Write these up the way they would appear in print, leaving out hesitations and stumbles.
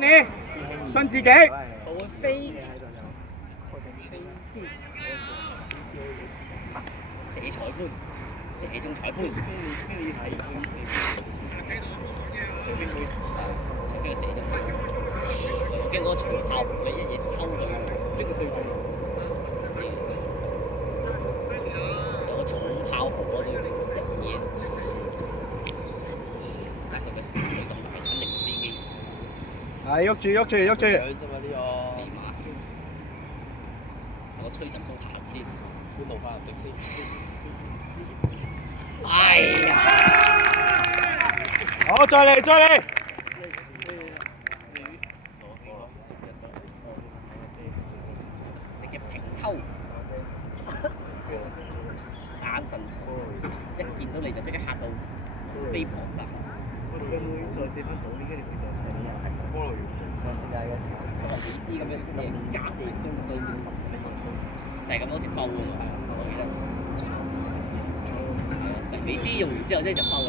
你信自己。我會飛。射裁判，射中裁判。除非佢射中，我驚嗰個除炮嘅一嘢抽佢，呢個對象。有個重炮火嗰啲一嘢，但係佢閃力咁大，肯定唔飛機。係喐住喐住喐住。啫嘛呢個。飛馬。我吹陣風行先，半路翻入敵先。哎呀！好，再嚟再嚟。直接平抽，眼神一見到你就即刻嚇到飛撲晒。美斯咁樣嘢假射中對線，就係咁好似爆喎，我記得。就美斯用完之後即係就爆啦。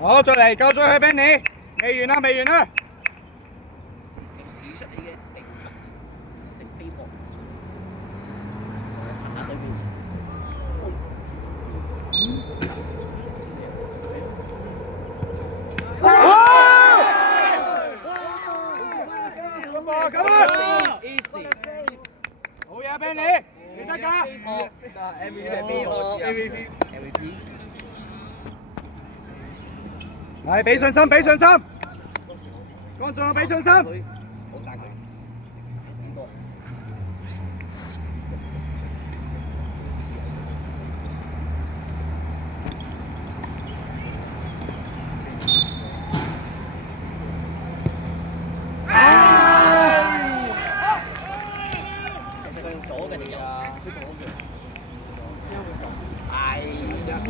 好，再嚟，夠咗去 Benny， 未完啦，未完啦。試出你嘅定飛撲，行下對面。咁啊，咁啊 ，easy， 好嘢 ，Benny， 你得㗎。MVP 我知啊 ，MVP。係俾信心，俾信心，觀眾俾信心。好晒佢，幾多？佢用左嘅定右？佢左嘅。哎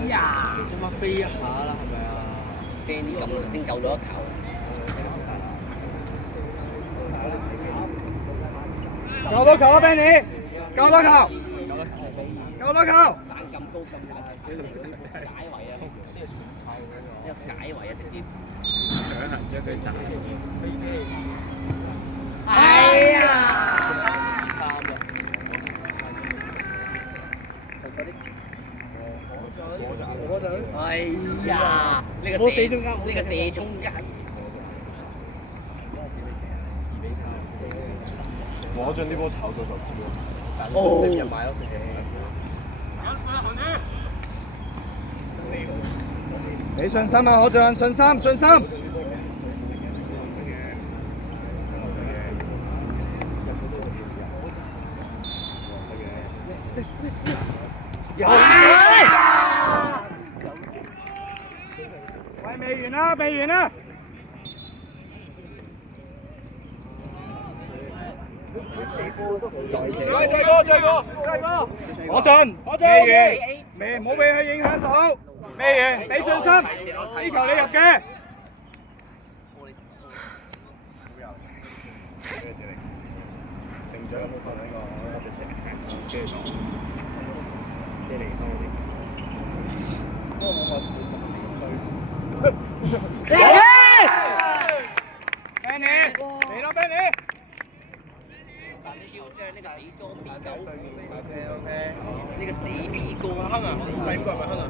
呀！起碼飛一下啦，係咪啊？ Benny 咁先救到一球。救多球啊 ，Benny， 救多球，救多球。彈咁高咁大，解圍啊！一個解圍啊，直接。想行將佢打飛機。哎呀！2-3啦。哎呀！呢個射中間，呢個射中間。我將啲波炒咗就輸咯，但係你入買咯。俾信心啊，可俊，信心，信心。喂，未完啦，未完啦。再過，可俊，未冇俾佢影響到，未完，俾信心，呢球你入嘅。成長有冇受呢個？Benny， 嚟啦 Benny。即係呢個死裝 B 9，呢個死 B 哥。亨啊，第5個係咪亨啊？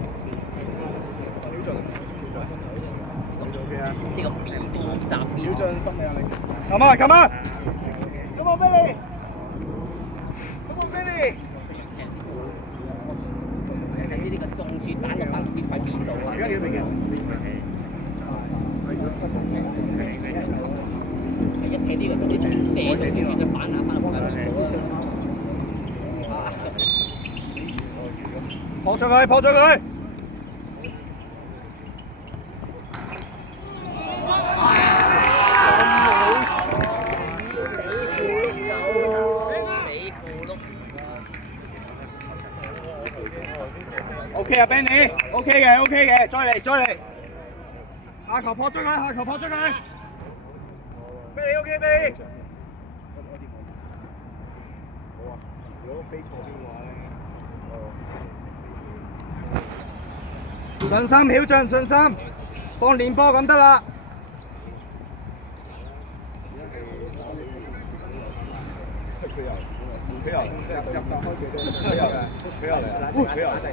曉俊，呢個 B 哥集邊。曉俊心理壓力。Come on， come on，come on Benny，come on Benny。睇知呢個中柱散入唔知塊邊度啊！而家幾多名嘅？一睇呢個嗰啲射中柱就反彈翻落嚟。撲咗佢，撲咗佢。OK 啊 ，Benny，OK 嘅，OK 嘅，再嚟，再嚟。下球撲出去，下球撲出去。咩嚟 ？OK 未？好啊！如果飛錯邊嘅話咧，信心曉進，信心，當練波咁得啦。佢又即係入開佢又嚟，佢又嚟。